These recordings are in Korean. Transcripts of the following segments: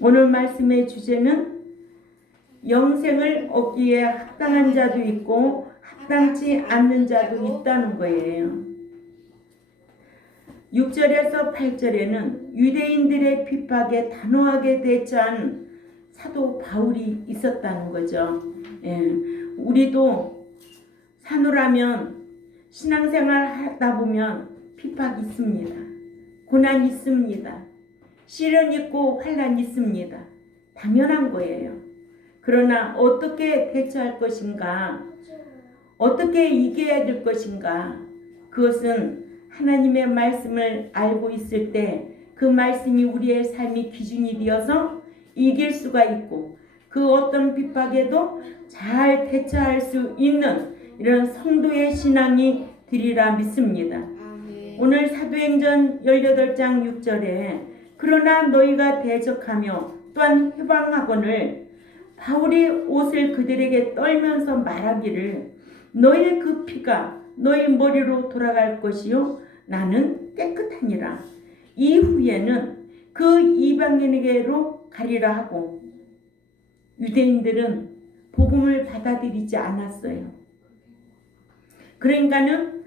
오늘 말씀의 주제는 영생을 얻기에 합당한 자도 있고 합당치 않는 자도 있다는 거예요. 6절에서 8절에는 유대인들의 핍박에 단호하게 대처한 사도 바울이 있었다는 거죠. 우리도 산후라면 신앙생활 하다 보면 핍박 있습니다. 고난 있습니다. 시련 있고 환난 있습니다. 당연한 거예요. 그러나 어떻게 대처할 것인가, 어떻게 이겨야 될 것인가, 그것은 하나님의 말씀을 알고 있을 때 그 말씀이 우리의 삶의 기준이 되어서 이길 수가 있고 그 어떤 핍박에도 잘 대처할 수 있는 이런 성도의 신앙이 되리라 믿습니다. 오늘 사도행전 18장 6절에 그러나 너희가 대적하며 또한 해방하거늘 바울이 옷을 그들에게 떨면서 말하기를 너희의 그 피가 너희 머리로 돌아갈 것이요 나는 깨끗하니라. 이후에는 그 이방인에게로 가리라 하고 유대인들은 복음을 받아들이지 않았어요. 그러니까는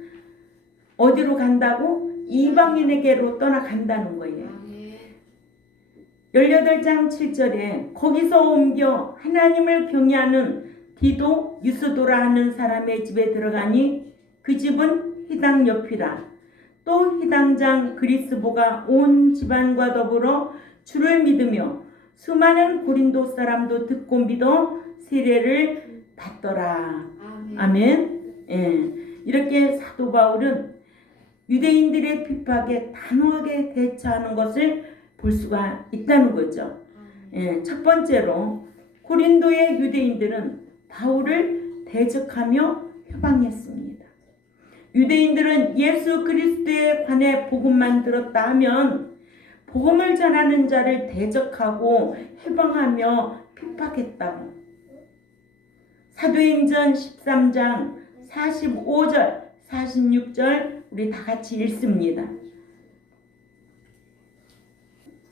어디로 간다고? 이방인에게로 떠나간다는 거예요. 18장 7절에 거기서 옮겨 하나님을 경외하는 디도 유스도라 하는 사람의 집에 들어가니 그 집은 희당 옆이라. 또 희당장 그리스보가 온 집안과 더불어 주를 믿으며 수많은 고린도 사람도 듣고 믿어 세례를 받더라. 아멘. 이렇게 사도 바울은 유대인들의 핍박에 단호하게 대처하는 것을 볼 수가 있다는 거죠. 첫 번째로 고린도의 유대인들은 바울을 대적하며 해방했습니다. 유대인들은 예수 그리스도에 관해 복음만 들었다 하면 복음을 전하는 자를 대적하고 해방하며 핍박했다고. 사도행전 13장 45절 46절 우리 다 같이 읽습니다.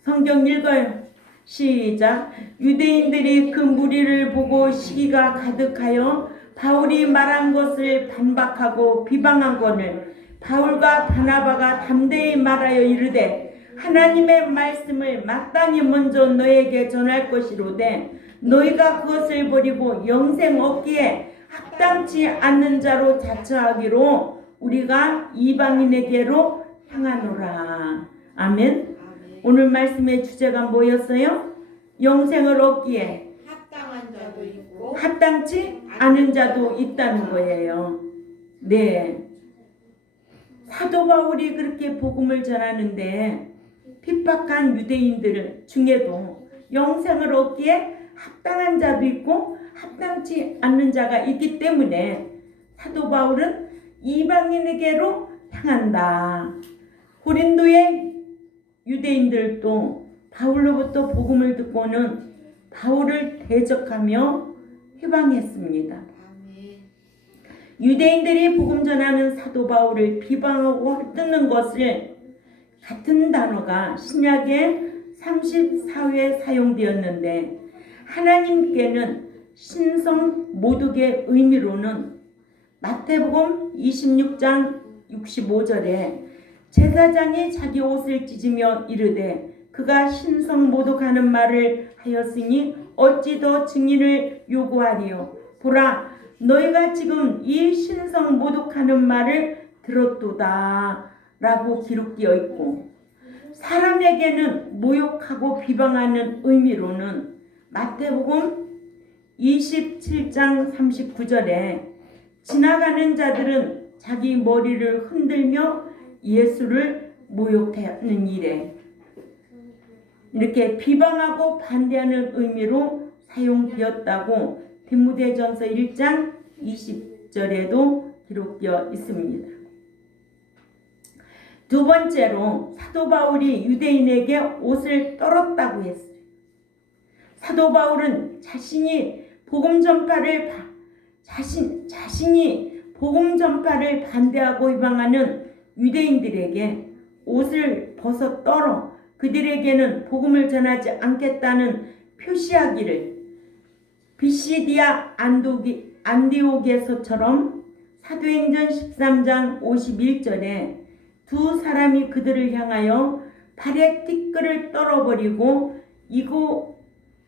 성경 읽어요. 시작. 유대인들이 그 무리를 보고 시기가 가득하여 바울이 말한 것을 반박하고 비방하거늘 바울과 바나바가 담대히 말하여 이르되 하나님의 말씀을 마땅히 먼저 너에게 전할 것이로되 너희가 그것을 버리고 영생 얻기에 합당치 않는 자로 자처하기로 우리가 이방인에게로 향하노라. 아멘. 오늘 말씀의 주제가 뭐였어요? 영생을 얻기에 합당한 자도 있고 합당치 않은 자도 있다는 거예요. 네. 사도 바울이 그렇게 복음을 전하는데 핍박한 유대인들 중에도 영생을 얻기에 합당한 자도 있고 합당치 않는 자가 있기 때문에 사도 바울은 이방인에게로 향한다. 고린도의 유대인들도 바울로부터 복음을 듣고는 바울을 대적하며 해방했습니다. 유대인들이 복음 전하는 사도 바울을 비방하고 헐뜯는 것을 같은 단어가 신약에 34회 사용되었는데 하나님께는 신성 모독의 의미로는 마태복음 26장 65절에 제사장이 자기 옷을 찢으며 이르되 그가 신성 모독하는 말을 하였으니 어찌 더 증인을 요구하리요. 보라 너희가 지금 이 신성 모독하는 말을 들었도다 라고 기록되어 있고 사람에게는 모욕하고 비방하는 의미로는 마태복음 27장 39절에 지나가는 자들은 자기 머리를 흔들며 예수를 모욕하는 일에 이렇게 비방하고 반대하는 의미로 사용되었다고 디모데전서 1장 20절에도 기록되어 있습니다. 두 번째로 사도 바울이 유대인에게 옷을 떨었다고 했어요. 사도 바울은 자신이 복음 전파를 반대하고 비방하는 유대인들에게 옷을 벗어 떨어 그들에게는 복음을 전하지 않겠다는 표시하기를 비시디아 안디옥에서처럼 사도행전 13장 51절에 두 사람이 그들을 향하여 발에 티끌을 떨어버리고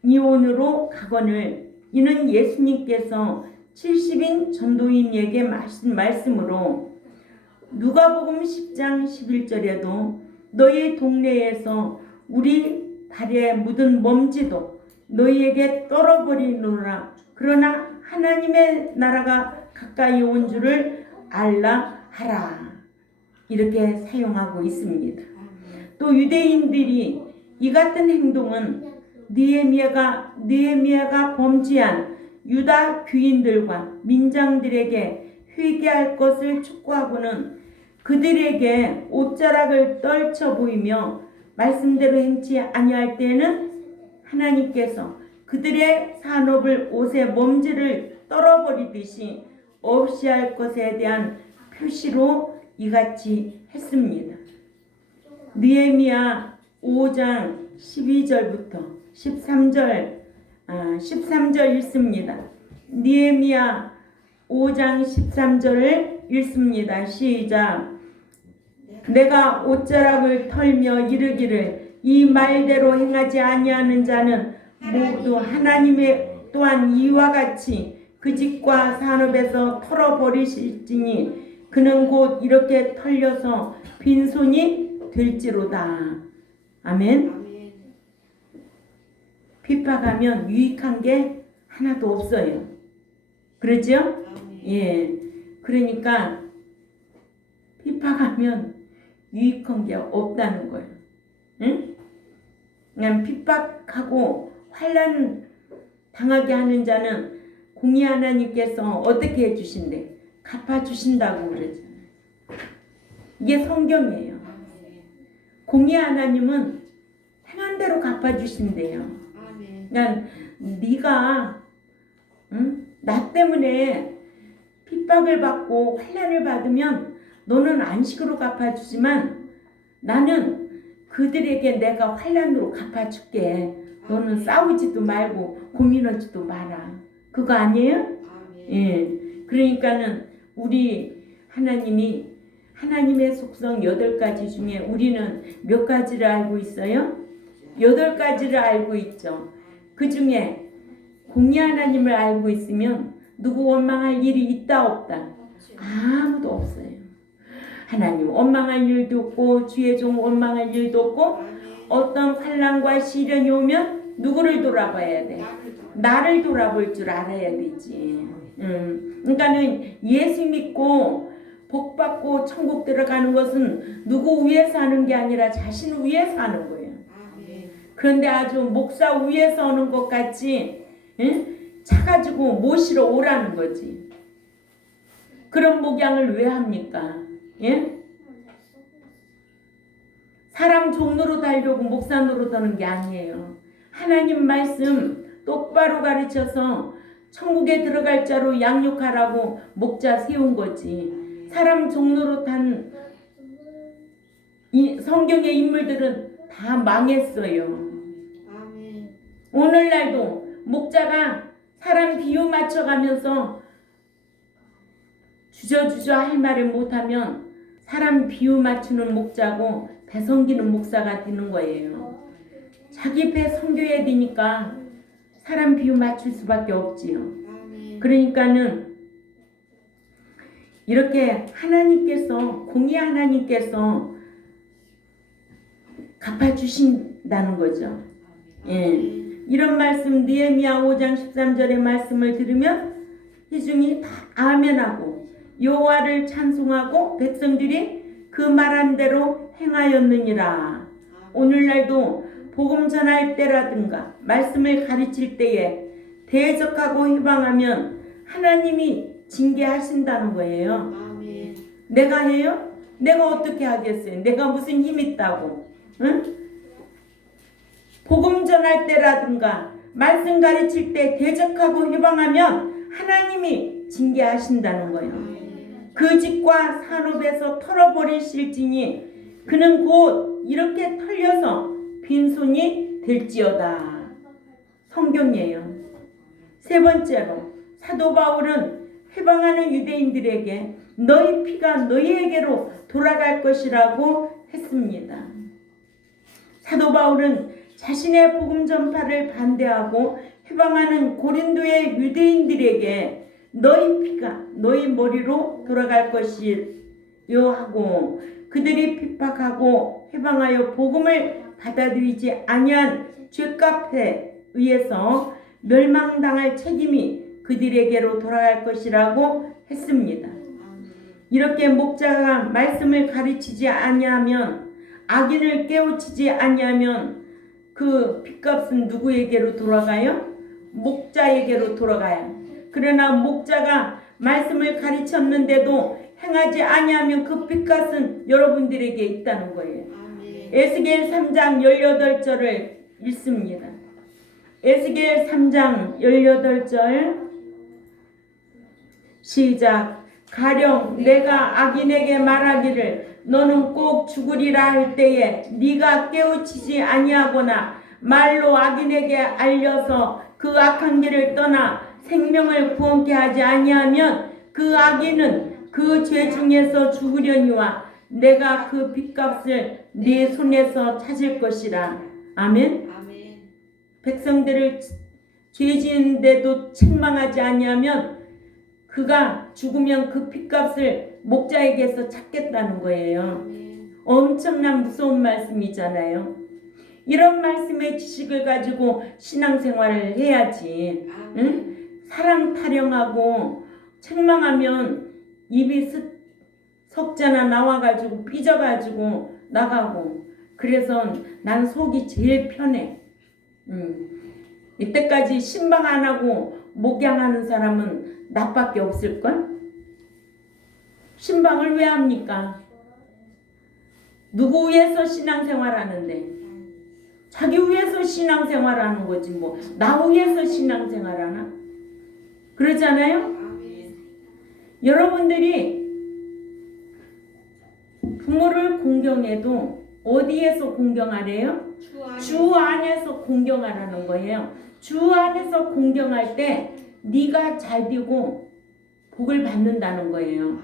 이고니온으로 가거늘 이는 예수님께서 70인 전도인에게 하신 말씀으로 누가복음 10장 11절에도 너희 동네에서 우리 발에 묻은 먼지도 너희에게 떨어버리노라. 그러나 하나님의 나라가 가까이 온 줄을 알라 하라. 이렇게 사용하고 있습니다. 또 유대인들이 이 같은 행동은 느헤미야가 범죄한 유다 귀인들과 민장들에게 회개할 것을 촉구하고는 그들에게 옷자락을 떨쳐 보이며 말씀대로 행치 아니할 때에는 하나님께서 그들의 산업을 옷의 먼지를 떨어버리듯이 없이 할 것에 대한 표시로 이같이 했습니다. 느헤미야 5장 12절부터 13절 읽습니다. 느헤미야 5장 13절을 읽습니다. 시작. 내가 옷자락을 털며 이르기를 이 말대로 행하지 아니하는 자는 모두 하나님의 또한 이와 같이 그 집과 산업에서 털어버리실지니 그는 곧 이렇게 털려서 빈손이 될지로다. 아멘. 핍박하면 유익한 게 하나도 없어요. 그렇죠? 예. 그러니까 핍박하면 유익한 게 없다는 거예요. 응? 그냥 핍박하고 환난 당하게 하는 자는 공의 하나님께서 어떻게 해주신대? 갚아주신다고 그러잖아요. 이게 성경이에요. 공의 하나님은 행한 대로 갚아주신대요. 그러니까 네가 나 때문에 핍박을 받고 환난을 받으면 너는 안식으로 갚아주지만 나는 그들에게 내가 환난으로 갚아줄게. 너는 싸우지도 말고 고민하지도 마라. 그거 아니에요? 예. 그러니까는 우리 하나님이 하나님의 속성 8가지 중에 우리는 몇 가지를 알고 있어요? 8가지를 알고 있죠. 그 중에 공의 하나님을 알고 있으면 누구 원망할 일이 있다 없다? 아무도 없어요. 하나님 원망할 일도 없고 주의 종 원망할 일도 없고 어떤 환난과 시련이 오면 누구를 돌아봐야 돼? 나를 돌아볼 줄 알아야 되지. 그러니까는 예수 믿고 복 받고 천국 들어가는 것은 누구 위에서 하는 게 아니라 자신 위에서 하는 거예요. 그런데 아주 목사 위에서 오는 것 같이 차 가지고 모시러 오라는 거지. 그런 목양을 왜 합니까? 예? 사람 종로로 달려고 목사 노릇하는 게 아니에요. 하나님 말씀 똑바로 가르쳐서 천국에 들어갈 자로 양육하라고 목자 세운 거지. 사람 종로로 탄 이 성경의 인물들은 다 망했어요. 오늘날도 목자가 사람 비유 맞춰가면서 주저주저 할 말을 못하면 사람 비유 맞추는 목자고 배 섬기는 목사가 되는 거예요. 자기 배 섬겨야 되니까 사람 비유 맞출 수밖에 없지요. 그러니까는 이렇게 하나님께서 공의 하나님께서 갚아주신다는 거죠. 예. 이런 말씀 느헤미야 5장 13절의 말씀을 들으면 회중이 다 아멘하고 여호와를 찬송하고 백성들이 그 말한 대로 행하였느니라. 오늘날도 복음 전할 때라든가 말씀을 가르칠 때에 대적하고 희방하면 하나님이 징계하신다는 거예요. 내가 해요? 내가 어떻게 하겠어요? 내가 무슨 힘 있다고? 응? 복음 전할 때라든가 말씀 가르칠 때 대적하고 희방하면 하나님이 징계하신다는 거예요. 그 집과 산업에서 털어버리실지니 그는 곧 이렇게 털려서 빈손이 될지어다. 성경이에요. 세 번째로 사도 바울은 해방하는 유대인들에게 너희 피가 너희에게로 돌아갈 것이라고 했습니다. 사도 바울은 자신의 복음 전파를 반대하고 해방하는 고린도의 유대인들에게 너희 피가 너희 머리로 돌아갈 것이요 하고 그들이 핍박하고 해방하여 복음을 받아들이지 아니한 죄값에 의해서 멸망당할 책임이 그들에게로 돌아갈 것이라고 했습니다. 이렇게 목자가 말씀을 가르치지 아니하면 악인을 깨우치지 아니하면 그 핏값은 누구에게로 돌아가요? 목자에게로 돌아가요. 그러나 목자가 말씀을 가르쳤는데도 행하지 아니하면 그 핏값은 여러분들에게 있다는 거예요. 에스겔 3장 18절을 읽습니다. 에스겔 3장 18절 시작. 가령 내가 악인에게 말하기를 너는 꼭 죽으리라 할 때에 네가 깨우치지 아니하거나 말로 악인에게 알려서 그 악한 길을 떠나 생명을 구원케 하지 아니하면 그 악인은 그 죄 중에서 죽으려니와 내가 그 빚값을 네 손에서 찾을 것이라. 아멘. 백성들을 죄 지은데도 책망하지 아니하면 그가 죽으면 그 빚값을 목자에게서 찾겠다는 거예요. 엄청난 무서운 말씀이잖아요. 이런 말씀의 지식을 가지고 신앙생활을 해야지. 응? 사랑 타령하고 책망하면 입이 석자나 나와가지고 삐져가지고 나가고. 그래서 난 속이 제일 편해. 이때까지 신방 안 하고 목양하는 사람은 나밖에 없을걸? 신방을 왜 합니까? 누구 위해서 신앙생활 하는데? 자기 위해서 신앙생활 하는 거지 뭐. 나 위해서 신앙생활 하나? 그러잖아요? 여러분들이 부모를 공경해도 어디에서 공경하래요? 주 안에서 공경하라는 거예요. 주 안에서 공경할 때 네가 잘 되고 복을 받는다는 거예요.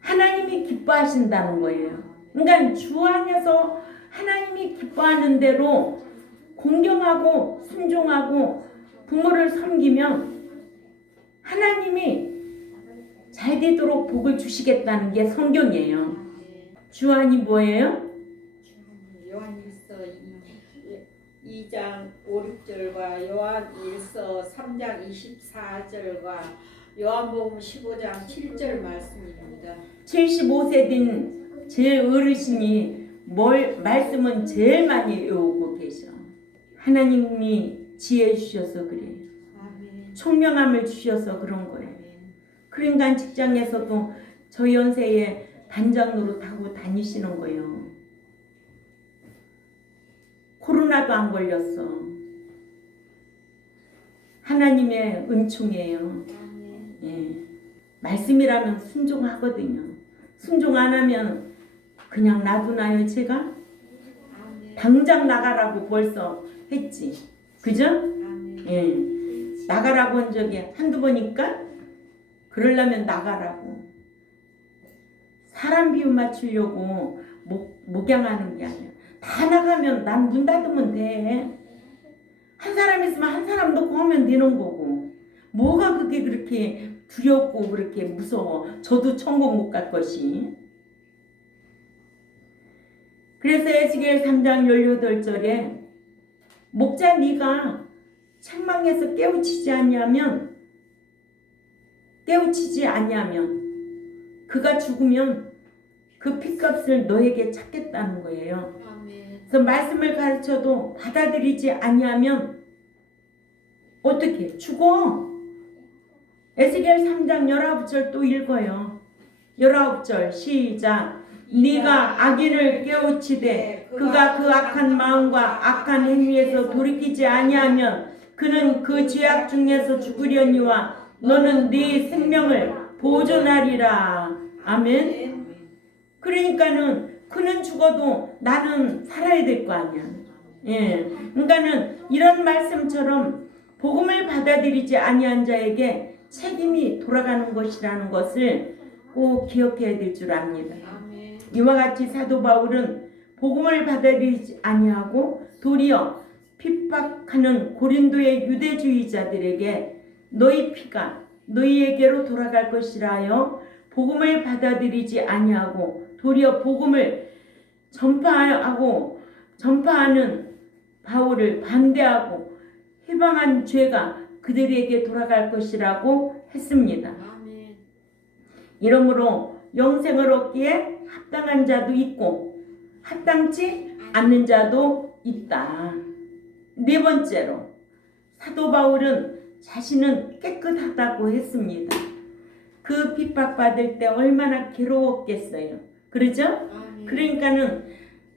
하나님이 기뻐하신다는 거예요. 그러니까 주 안에서 하나님이 기뻐하는 대로 공경하고 순종하고 부모를 섬기면 하나님이 잘 되도록 복을 주시겠다는 게 성경이에요. 주 안이 뭐예요? 요한일서 2장 5, 6절과 요한일서 3장 24절과 요한복음 15장 7절 말씀입니다. 75세 된 제일 어르신이 말씀은 제일 많이 외우고 계셔. 하나님이 지혜 주셔서 그래요. 총명함을 주셔서 그런 거예요. 그러니까 직장에서도 저 연세에 단장 노릇하고 다니시는 거예요. 코로나도 안 걸렸어. 하나님의 은총이에요. 예. 말씀이라면 순종하거든요. 순종 안 하면 그냥 놔두나요 제가? 당장 나가라고 벌써 했지. 그죠? 예. 나가라고 한 적이 한두 번이니까 그러려면 나가라고. 사람 비유 맞추려고 목양하는 게 아니야. 다 나가면 난 문 닫으면 돼. 한 사람 있으면 한 사람 놓고 하면 되는 거고. 뭐가 그게 그렇게 두렵고 그렇게 무서워. 저도 천국 못 갈 것이. 그래서 에스겔 3장 18절에 목자 네가 책망해서 깨우치지 아니하면 그가 죽으면 그 핏값을 너에게 찾겠다는 거예요. 그래서 말씀을 가르쳐도 받아들이지 아니하면 어떻게? 죽어. 에스겔 3장 19절 또 읽어요. 19절 시작. 네가 악인을 깨우치되 그가 그 악한 마음과 악한 행위에서 돌이키지 아니하면 그는 그 죄악 중에서 죽으려니와 너는 네 생명을 보존하리라. 아멘. 그러니까는 그는 죽어도 나는 살아야 될 거 아니야. 예. 그러니까는 이런 말씀처럼 복음을 받아들이지 아니한 자에게 책임이 돌아가는 것이라는 것을 꼭 기억해야 될 줄 압니다. 아멘. 이와 같이 사도 바울은 복음을 받아들이지 아니하고 도리어 핍박하는 고린도의 유대주의자들에게 너희 피가 너희에게로 돌아갈 것이라 하여 복음을 받아들이지 아니하고 도리어 복음을 전파하는 바울을 반대하고 해방한 죄가 그들에게 돌아갈 것이라고 했습니다. 아멘. 이러므로 영생을 얻기에 합당한 자도 있고 합당치 않는 자도 있다. 네 번째로 사도 바울은 자신은 깨끗하다고 했습니다. 그 핍박받을 때 얼마나 괴로웠겠어요. 그러죠? 아멘. 그러니까는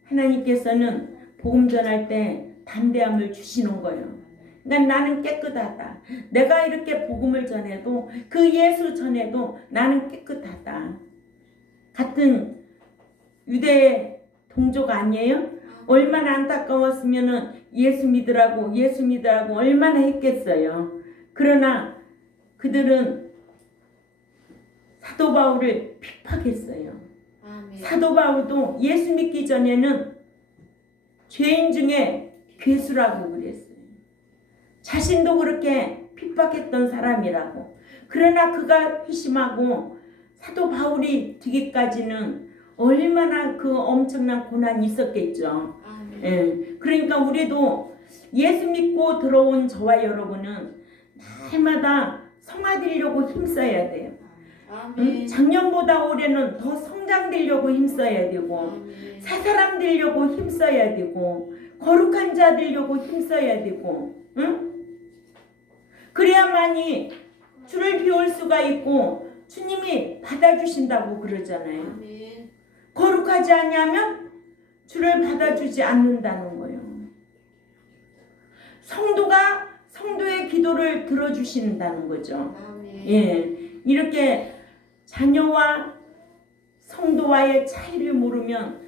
하나님께서는 복음 전할 때 담대함을 주시는 거예요. 그러니까 나는 깨끗하다. 내가 이렇게 복음을 전해도 그 예수 전해도 나는 깨끗하다. 같은 유대 동족 아니에요? 얼마나 안타까웠으면은 예수 믿으라고 얼마나 했겠어요. 그러나 그들은 사도 바울을 핍박했어요. 아멘. 사도 바울도 예수 믿기 전에는 죄인 중에 괴수라고 그랬어요. 자신도 그렇게 핍박했던 사람이라고. 그러나 그가 회심하고 사도 바울이 되기까지는 얼마나 그 엄청난 고난이 있었겠죠. 아멘. 예. 그러니까 우리도 예수 믿고 들어온 저와 여러분은 날마다 성화되려고 힘써야 돼요. 아멘. 작년보다 올해는 더 성장되려고 힘써야 되고 아멘. 새 사람 되려고 힘써야 되고 거룩한 자 되려고 힘써야 되고 응? 그래야만이 주를 비울 수가 있고 주님이 받아주신다고 그러잖아요. 아멘. 거룩하지 않냐면 주를 받아주지 않는다는 거예요. 성도가 성도의 기도를 들어주신다는 거죠. 아멘. 예, 이렇게 자녀와 성도와의 차이를 모르면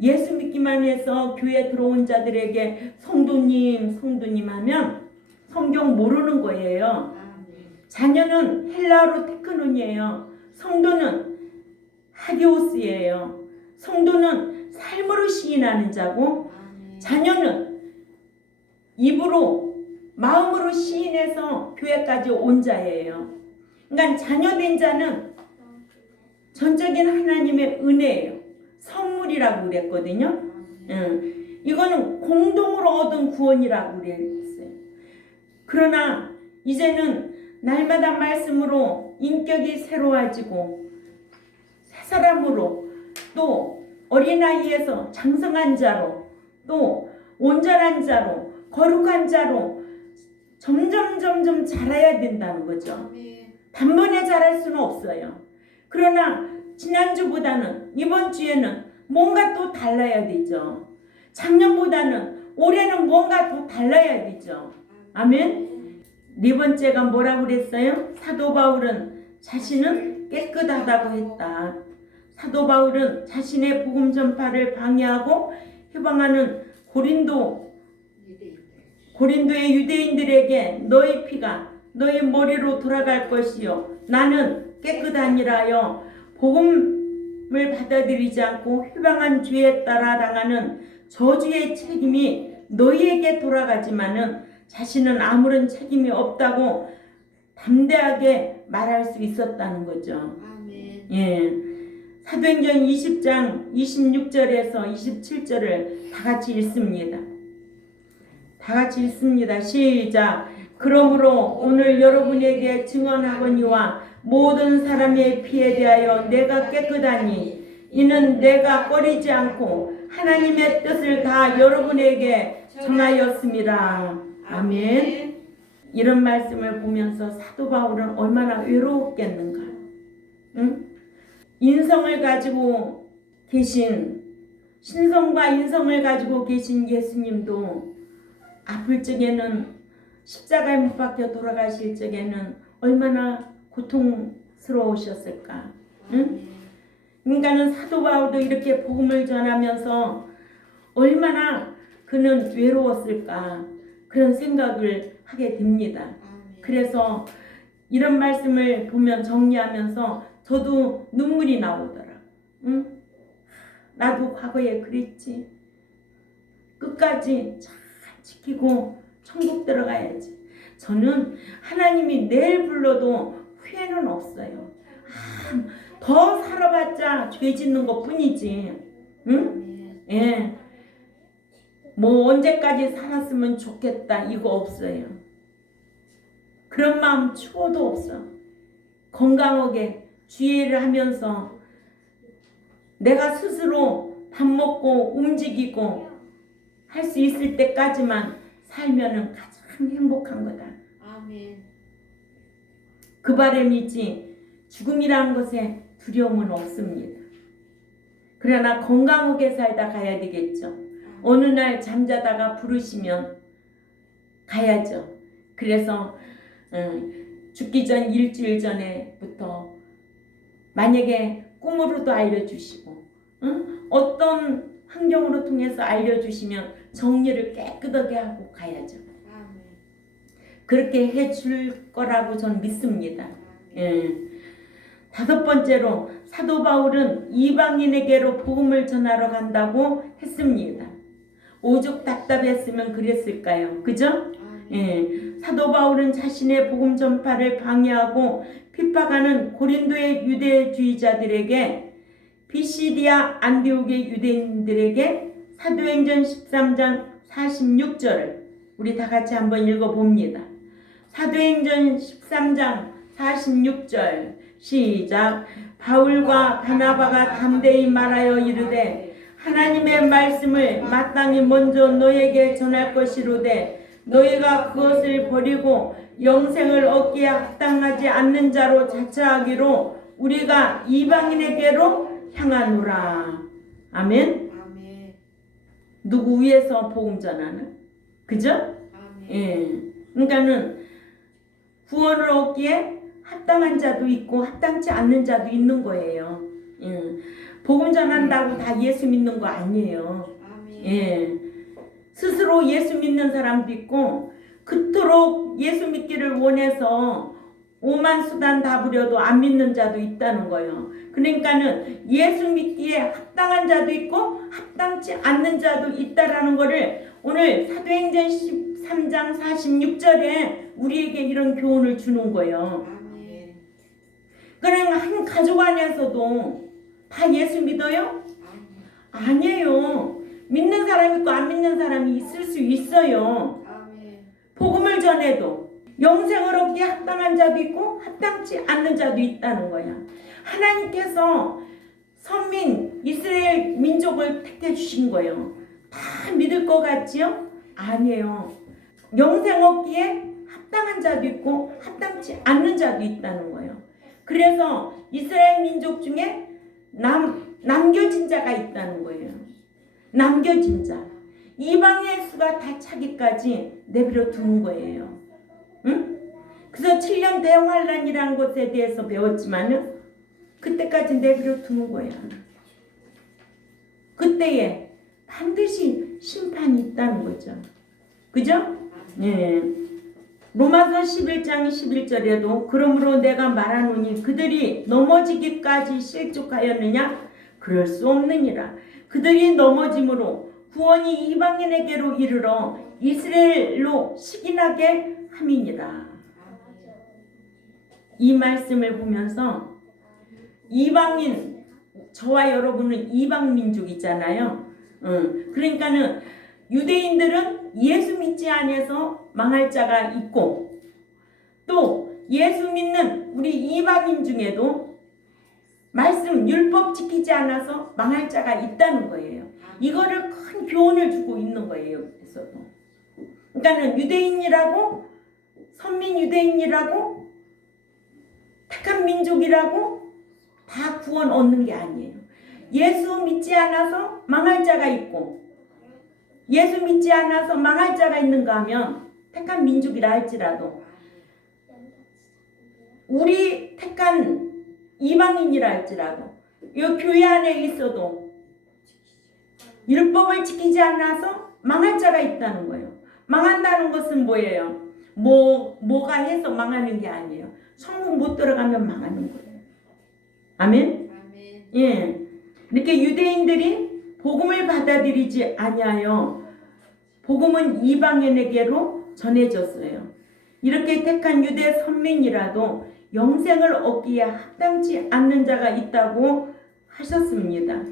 예수 믿기만 해서 교회 들어온 자들에게 성도님 하면 성경 모르는 거예요. 아멘. 자녀는 헬라어로 테크논이에요. 성도는 하기오스예요. 성도는 삶으로 시인하는 자고 아멘. 자녀는 입으로 마음으로 시인해서 교회까지 온 자예요. 그러니까 자녀된 자는 전적인 하나님의 은혜예요. 선물이라고 그랬거든요. 이거는 공동으로 얻은 구원이라고 그랬어요. 그러나 이제는 날마다 말씀으로 인격이 새로워지고 새 사람으로 또 어린아이에서 장성한 자로 또 온전한 자로 거룩한 자로 점점 자라야 된다는 거죠. 아멘. 단번에 자랄 수는 없어요. 그러나 지난주보다는 이번 주에는 뭔가 또 달라야 되죠. 작년보다는 올해는 뭔가 더 달라야 되죠. 아멘. 네 번째가 뭐라고 그랬어요? 사도 바울은 자신은 깨끗하다고 했다. 사도 바울은 자신의 복음 전파를 방해하고 해방하는 고린도의 유대인들에게 너희 피가 너희 머리로 돌아갈 것이요 나는 깨끗하니라 하여 복음을 받아들이지 않고 해방한 죄에 따라 당하는 저주의 책임이 너희에게 돌아가지만은 자신은 아무런 책임이 없다고 담대하게 말할 수 있었다는 거죠. 아멘. 예. 사도행전 20장 26절에서 27절을 다 같이 읽습니다. 시작. 그러므로 오늘 여러분에게 증언하거니와 모든 사람의 피에 대하여 내가 깨끗하니 이는 내가 꺼리지 않고 하나님의 뜻을 다 여러분에게 전하였습니다. 아멘. 이런 말씀을 보면서 사도 바울은 얼마나 외로웠겠는가. 응? 인성을 가지고 계신 신성과 인성을 가지고 계신 예수님도 아플 적에는 십자가에 못 박혀 돌아가실 적에는 얼마나 고통스러우셨을까. 응? 그러니까는 사도 바울도 이렇게 복음을 전하면서 얼마나 그는 외로웠을까 그런 생각을 하게 됩니다. 그래서 이런 말씀을 보면 정리하면서 저도 눈물이 나오더라. 응? 나도 과거에 그랬지. 끝까지 잘 지키고 천국 들어가야지. 저는 하나님이 내일 불러도 후회는 없어요. 더 살아봤자 죄 짓는 것 뿐이지. 응? 예. 뭐 언제까지 살았으면 좋겠다 이거 없어요. 그런 마음 추워도 없어. 건강하게 주의를 하면서 내가 스스로 밥 먹고 움직이고 할 수 있을 때까지만 살면은 가장 행복한 거다. 아멘. 그 바람이지 죽음이라는 것에 두려움은 없습니다. 그러나 건강하게 살다 가야 되겠죠. 어느 날 잠자다가 부르시면 가야죠. 그래서 죽기 전 일주일 전에부터 만약에 꿈으로도 알려주시고 어떤 환경으로 통해서 알려주시면 정리를 깨끗하게 하고 가야죠. 그렇게 해줄 거라고 전 믿습니다. 예. 다섯 번째로 사도 바울은 이방인에게로 복음을 전하러 간다고 했습니다. 오죽 답답했으면 그랬을까요? 그죠? 예. 사도 바울은 자신의 복음 전파를 방해하고 핍박하는 고린도의 유대주의자들에게 비시디아 안디옥의 유대인들에게 사도행전 13장 46절을 우리 다 같이 한번 읽어봅니다. 사도행전 13장 46절 시작. 바울과 바나바가 담대히 말하여 이르되 하나님의 말씀을 마땅히 먼저 너에게 전할 것이로되 너희가 그것을 버리고 영생을 얻기에 합당하지 않는 자로 자처하기로 우리가 이방인에게로 향하노라. 아멘. 아멘. 누구 위해서 복음 전하는? 그죠? 아멘. 예. 그러니까는 구원을 얻기에 합당한 자도 있고 합당치 않는 자도 있는 거예요. 예. 복음 전한다고 다 예수 믿는 거 아니에요. 아멘. 예. 스스로 예수 믿는 사람도 있고 그토록 예수 믿기를 원해서 오만 수단 다 부려도 안 믿는 자도 있다는 거예요. 그러니까는 예수 믿기에 합당한 자도 있고 합당치 않는 자도 있다라는 거를 오늘 사도행전 13장 46절에 우리에게 이런 교훈을 주는 거예요. 아멘. 그러니까 한 가족 안에서도 다 예수 믿어요? 아니에요. 믿는 사람이 있고 안 믿는 사람이 있을 수 있어요. 아멘. 복음을 전해도 영생을 얻기에 합당한 자도 있고 합당치 않는 자도 있다는 거야. 하나님께서 선민 이스라엘 민족을 택해 주신 거예요. 다 믿을 것 같지요? 아니에요. 영생 얻기에 합당한 자도 있고 합당치 않는 자도 있다는 거예요. 그래서 이스라엘 민족 중에 남겨진 자가 있다는 거예요. 남겨진 자. 이방의 수가 다 차기까지 내버려 두는 거예요. 응? 그래서 7년 대환란이라는 것에 대해서 배웠지만은 그때까지 내버려 두는 거야. 그때에 반드시 심판이 있다는 거죠. 그죠? 예. 로마서 11장 11절에도 그러므로 내가 말하노니 그들이 넘어지기까지 실족하였느냐? 그럴 수 없느니라. 그들이 넘어짐으로 구원이 이방인에게로 이르러 이스라엘로 식인하게 함이니라. 이 말씀을 보면서 이방인, 저와 여러분은 이방 민족이잖아요. 그러니까는 유대인들은 예수 믿지 않아서 망할 자가 있고 또 예수 믿는 우리 이방인 중에도 말씀 율법 지키지 않아서 망할 자가 있다는 거예요. 이거를 큰 교훈을 주고 있는 거예요. 여기서도. 그러니까는 유대인이라고 선민 유대인이라고 택한 민족이라고 다 구원 얻는 게 아니에요. 예수 믿지 않아서 망할 자가 있고 예수 믿지 않아서 망할 자가 있는가 하면 택한 민족이라 할지라도 우리 택한 이방인이라 할지라도 이 교회 안에 있어도 율법을 지키지 않아서 망할 자가 있다는 거예요. 망한다는 것은 뭐예요? 뭐가 해서 망하는 게 아니에요. 천국 못 들어가면 망하는 거예요. 아멘? 아멘. 예. 이렇게 유대인들이 복음을 받아들이지 아니하여 복음은 이방인에게로 전해졌어요. 이렇게 택한 유대 선민이라도 영생을 얻기에 합당치 않는 자가 있다고 하셨습니다.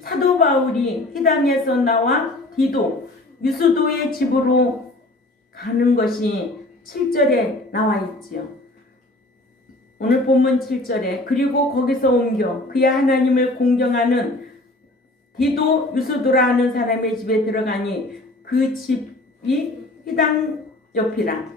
사도 바울이 히담에서 나와 디도, 유스도의 집으로 가는 것이 7절에 나와 있지요. 오늘 본문 7절에 그리고 거기서 옮겨 그의 하나님을 공경하는 디도 유스도라 하는 사람의 집에 들어가니 그 집이 히담 옆이라.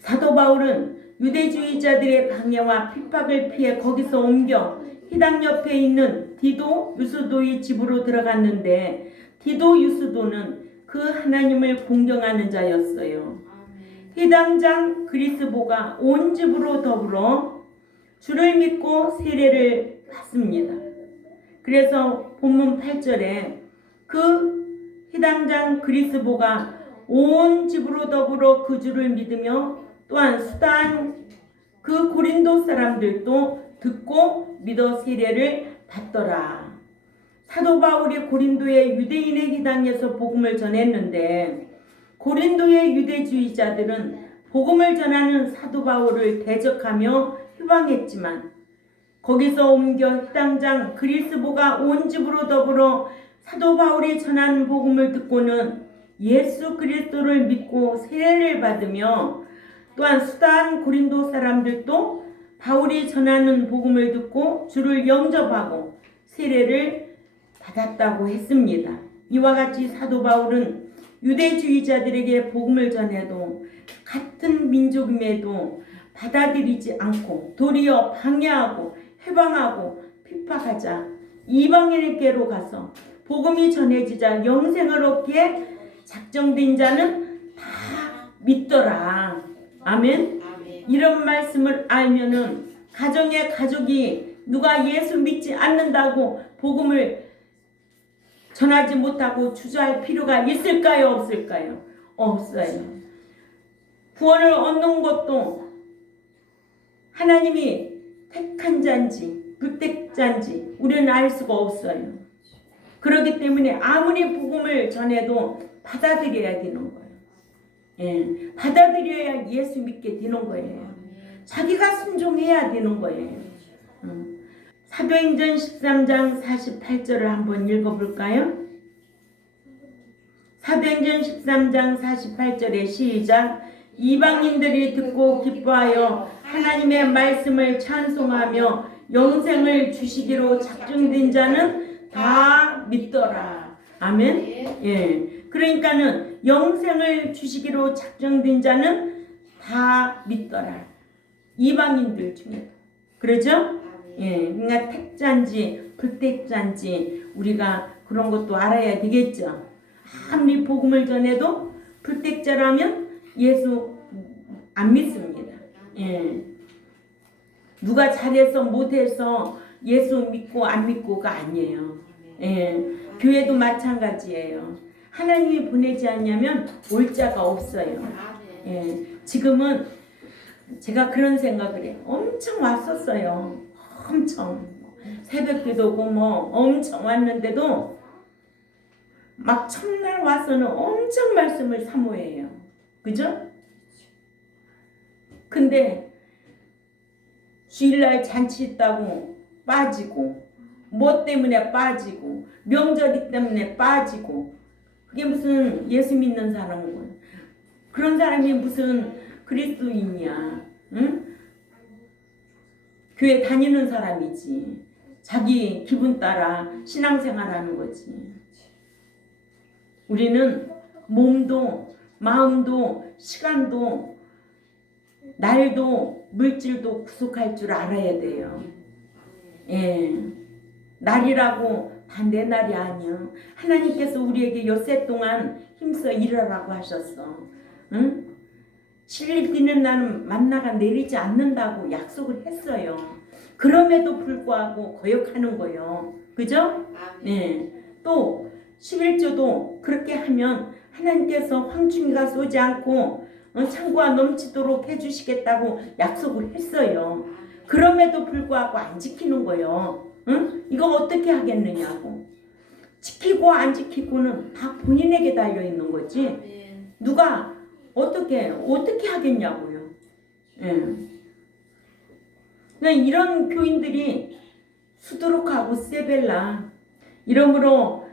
사도 바울은 유대주의자들의 방해와 핍박을 피해 거기서 옮겨 히담 옆에 있는 디도 유스도의 집으로 들어갔는데 디도 유스도는 그 하나님을 공경하는 자였어요. 히담장 그리스보가 온 집으로 더불어 주를 믿고 세례를 받습니다. 그래서 본문 8절에 그 히담장 그리스보가 온 집으로 더불어 그 주를 믿으며 또한 수단 그 고린도 사람들도 듣고 믿어 세례를 받더라. 사도 바울이 고린도의 유대인의 희당에서 복음을 전했는데 고린도의 유대주의자들은 복음을 전하는 사도 바울을 대적하며 휴방했지만 거기서 옮겨 희당장 그리스보가 온 집으로 더불어 사도 바울이 전하는 복음을 듣고는 예수 그리스도를 믿고 세례를 받으며 또한 수다한 고린도 사람들도 바울이 전하는 복음을 듣고 주를 영접하고 세례를 받았다고 했습니다. 이와 같이 사도 바울은 유대주의자들에게 복음을 전해도 같은 민족임에도 받아들이지 않고 도리어 방해하고 해방하고 핍박하자 이방인에게로 가서 복음이 전해지자 영생을 얻기에 작정된 자는 다 믿더라. 아멘. 이런 말씀을 알면은 가정의 가족이 누가 예수 믿지 않는다고 복음을 전하지 못하고 주저할 필요가 있을까요? 없을까요? 없어요. 구원을 얻는 것도 하나님이 택한 자인지 불택자인지 우리는 알 수가 없어요. 그렇기 때문에 아무리 복음을 전해도 받아들여야 되는 거예요. 예, 받아들여야 예수 믿게 되는 거예요. 자기가 순종해야 되는 거예요. 사도행전 13장 48절을 한번 읽어볼까요? 사도행전 13장 48절에 시작. 이방인들이 듣고 기뻐하여 하나님의 말씀을 찬송하며 영생을 주시기로 작정된 자는 다 믿더라. 아멘. 예. 그러니까는 영생을 주시기로 작정된 자는 다 믿더라. 이방인들 중에. 그러죠? 예. 그러니까 택자인지 불택자인지 우리가 그런 것도 알아야 되겠죠. 아무리 복음을 전해도 불택자라면 예수 안 믿습니다. 예. 누가 잘해서 못해서 예수 믿고 안 믿고가 아니에요. 예. 교회도 마찬가지예요. 하나님이 보내지 않냐면 올 자가 없어요. 예. 지금은 제가 그런 생각을 해요. 엄청 왔었어요. 엄청 새벽기도고 뭐 엄청 왔는데도 막 첫날 와서는 엄청 말씀을 사모해요. 그죠? 근데 주일날 잔치 있다고 빠지고 뭐 때문에 빠지고 명절 때문에 빠지고 그게 무슨 예수 믿는 사람이고 그런 사람이 무슨 그리스도인이야. 응? 교회 다니는 사람이지. 자기 기분 따라 신앙생활하는 거지. 우리는 몸도 마음도 시간도 날도 물질도 구속할 줄 알아야 돼요. 예. 날이라고 다 내 날이 아니야. 하나님께서 우리에게 엿새 동안 힘써 일하라고 하셨어. 응? 7일 뛰는 날은 만나가 내리지 않는다고 약속을 했어요. 그럼에도 불구하고 거역하는 거예요. 그죠? 네. 또 11조도 그렇게 하면 하나님께서 황충이가 쏘지 않고 창고가 넘치도록 해주시겠다고 약속을 했어요. 그럼에도 불구하고 안 지키는 거예요. 응? 이거 어떻게 하겠느냐고. 지키고 안 지키고는 다 본인에게 달려 있는 거지. 누가 어떻게 하겠냐고요. 예. 그러니까 이런 교인들이 수두룩하고 세벨라. 이러므로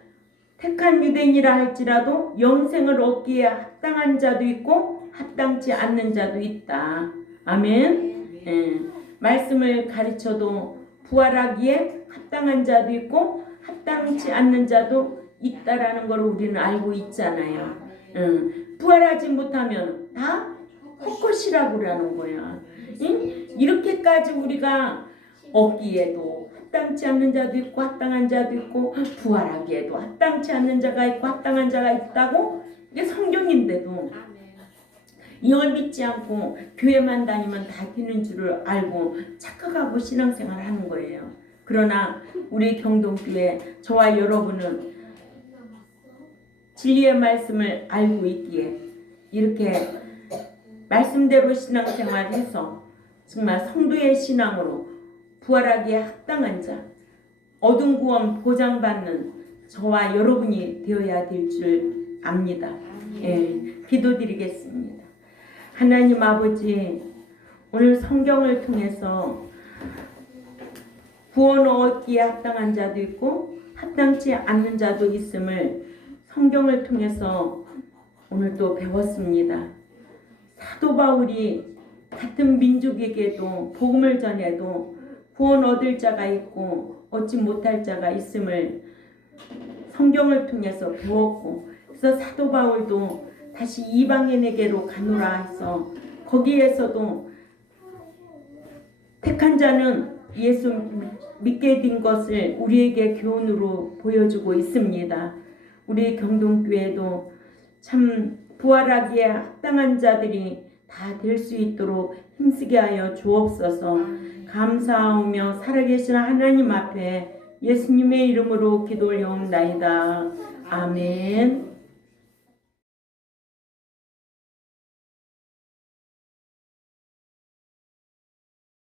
택한 유대인이라 할지라도 영생을 얻기에 합당한 자도 있고 합당치 않는 자도 있다. 아멘. 예. 말씀을 가르쳐도 부활하기에 합당한 자도 있고 합당치 않는 자도 있다라는 걸 우리는 알고 있잖아요. 부활하지 못하면 다 헛것이라고 하는 거야. 이렇게까지 우리가 얻기에도 합당치 않는 자도 있고 합당한 자도 있고 부활하기에도 합당치 않는 자가 있고 합당한 자가 있다고 이게 성경인데도 이걸 믿지 않고 교회만 다니면 다 되는 줄을 알고 착각하고 신앙생활 하는 거예요. 그러나 우리 경동교회 저와 여러분은 진리의 말씀을 알고 있기에 이렇게 말씀대로 신앙생활해서 정말 성도의 신앙으로 부활하기에 합당한 자, 얻은 구원 보장받는 저와 여러분이 되어야 될 줄 압니다. 예, 기도드리겠습니다. 하나님 아버지, 오늘 성경을 통해서 구원 얻기에 합당한 자도 있고 합당치 않는 자도 있음을 성경을 통해서 오늘 또 배웠습니다. 사도 바울이 같은 민족에게도 복음을 전해도 구원 얻을 자가 있고 얻지 못할 자가 있음을 성경을 통해서 배웠고, 그래서 사도 바울도 다시 이방인에게로 가노라 해서 거기에서도 택한 자는 예수 믿게 된 것을 우리에게 교훈으로 보여주고 있습니다. 우리 경동교회도 참 부활하기에 합당한 자들이 다 될 수 있도록 힘쓰게 하여 주옵소서. 감사하며 살아계신 하나님 앞에 예수님의 이름으로 기도 올려옵나이다. 아멘.